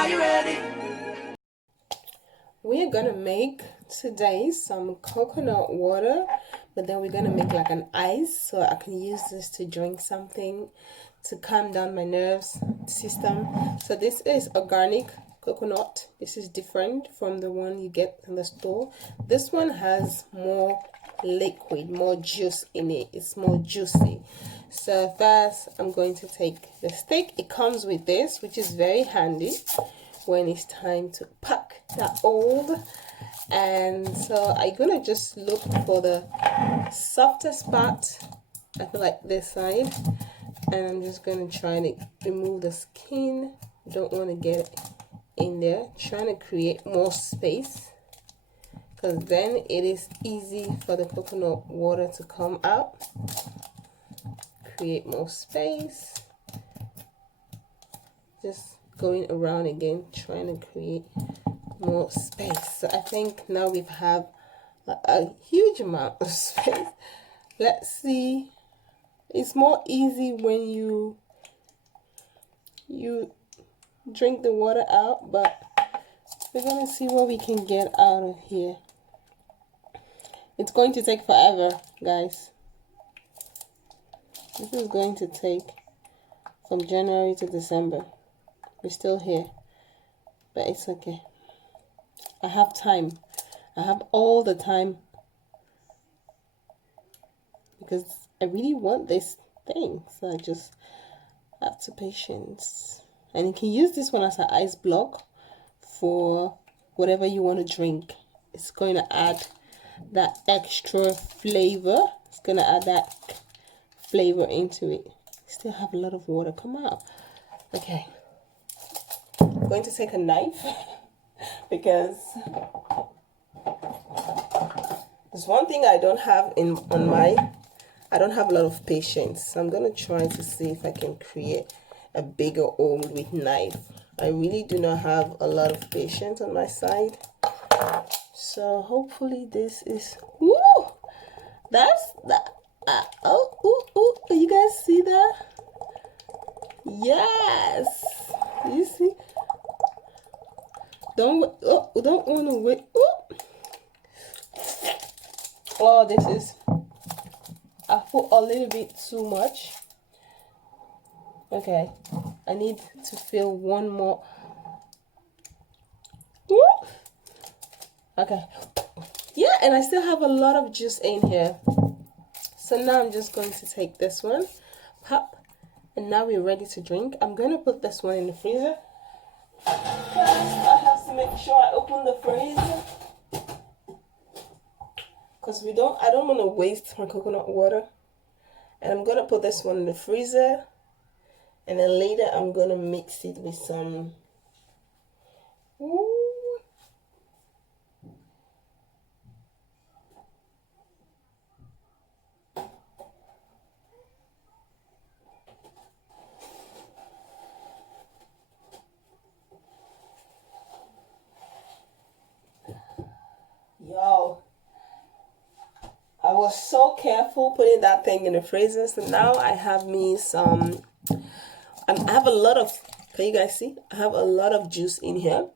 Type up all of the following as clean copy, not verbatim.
Are you ready? We're gonna make today some coconut water, but then we're gonna make like an ice so I can use this to drink something to calm down my nerves system. So this is organic coconut. This is different from the one you get in the store. This one has more liquid, more juice in it. It's more juicy. So first I'm going to take the stick. It comes with this, which is very handy when it's time to pack that old. And so I'm gonna just look for the softest part. I feel like this side, and I'm just gonna try to remove the skin. Don't want to get it in there. Trying to create more space, because then it is easy for the coconut water to come out. Create more space. Just going around again, trying to create more space. So I think now we have a huge amount of space. Let's see. It's more easy when you drink the water out, but we're gonna see what we can get out of here. It's going to take forever, guys. This is going to take from January to December. We're still here, but it's okay. I have time. I have all the time, because I really want this thing. So I just have to patience. And you can use this one as an ice block for whatever you want to drink. It's going to add that extra flavor. It's going to add that flavor into it. Still have a lot of water come out. Okay. I'm going to take a knife because there's one thing I don't have I don't have a lot of patience. So I'm going to try to see if I can create a bigger hole with knife. I really do not have a lot of patience on my side. So hopefully this is, woo! That's that. Do you guys see that? Yes. You see? Don't want to wait. Oh, this is, I put a little bit too much. Okay, I need to fill one more. Okay, yeah, and I still have a lot of juice in here. So now I'm just going to take this one, pop, and now we're ready to drink. I'm going to put this one in the freezer. First, I have to make sure I open the freezer, because I don't want to waste my coconut water. And I'm going to put this one in the freezer. And then later I'm going to mix it with some. Yo, I was so careful putting that thing in the freezer. So now I have me some. I have a lot of, can you guys see? I have a lot of juice in here.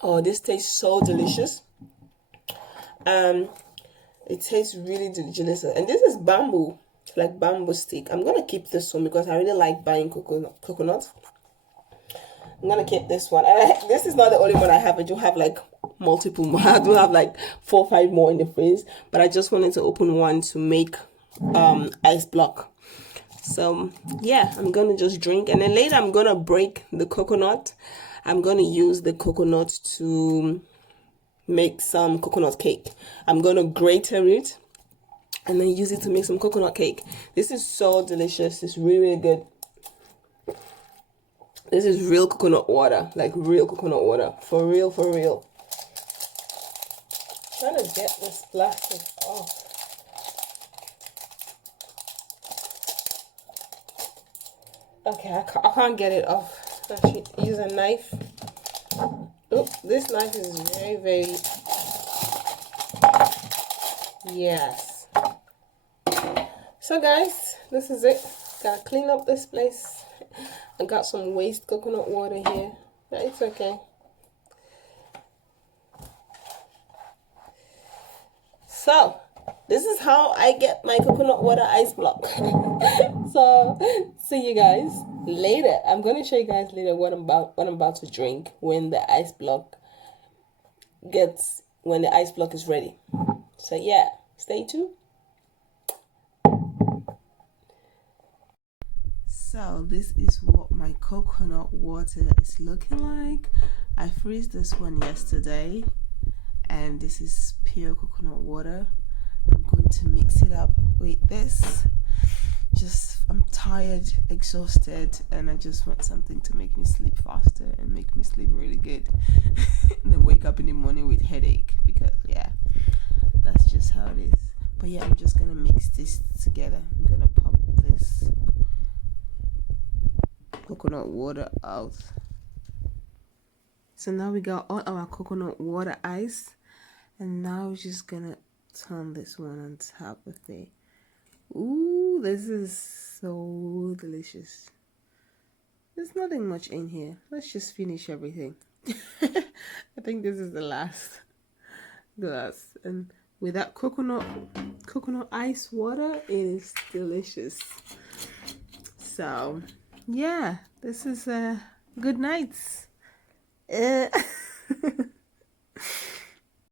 Oh, this tastes so delicious. It tastes really delicious. And this is bamboo, like bamboo stick. I'm going to keep this one because I really like buying coconut. I'm going to keep this one. This is not the only one I have. I do have like multiple more. I do have like 4 or 5 more in the fridge. But I just wanted to open one to make ice block. So yeah, I'm gonna just drink, and then later I'm gonna break the coconut. I'm gonna use the coconut to make some coconut cake. I'm gonna grate it and then use it to make some coconut cake. This is so delicious. It's really, really good. This is real coconut water, like real coconut water, for real, for real. I'm trying to get this plastic off. Okay, I can't get it off. I should use a knife. Oh, this knife is very, very... Yes. So guys, this is it. Gotta clean up this place. I got some waste coconut water here, but it's okay. So this is how I get my coconut water ice block. So see you guys later. I'm gonna show you guys later what I'm about to drink when the ice block is ready. So yeah, stay tuned. So this is what my coconut water is looking like. I freezed this one yesterday, and this is pure coconut water. I'm going to mix it up with this. I'm tired, exhausted, and I just want something to make me sleep faster and make me sleep really good. And then wake up in the morning with headache, because yeah, that's just how it is. But yeah, I'm just gonna mix this together. I'm gonna pop this coconut water out. So now we got all our coconut water ice, and now we're just gonna turn this one on top of it. Ooh, this is so delicious. There's nothing much in here. Let's just finish everything. I think this is the last glass, and with that coconut ice water, it is delicious. So yeah, this is good night.